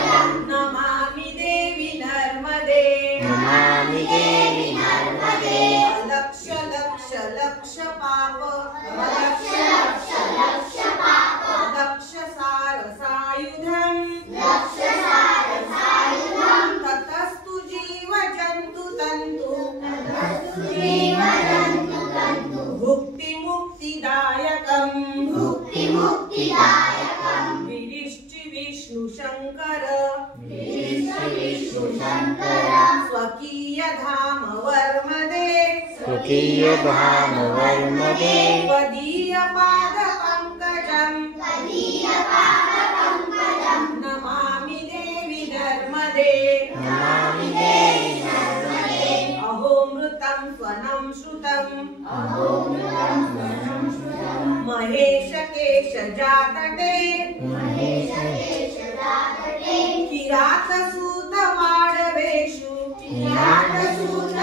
नमामि देवी नर्मदे नमामि देवी नर्मदे लक्ष लक्ष लक्ष पाप लक्ष लक्ष लक्ष पाप दक्ष सार सायुधं लक्ष सारसायुधं ततस्तु जीव जन्तु तन्तु जीव जन्तु तन्तु भुक्ति मुक्तिदायकं भुक्ति मुक्तिदायकं विरिष्टि विष्णु शंकर विष्णु शंकर स्वकीय धाम वर्मदे स्वकीय धाम वर्मदे त्वदीय पाद पंकजं नमामि देवी नर्मदे नमामि देवी नर्मदे अहो मृतं स्वनं श्रुतं अहोमृतं स्वनं श्रुतं महेश केश जातटे महेशकेशदातटे किरातसूत वाडवेषु किरातसूत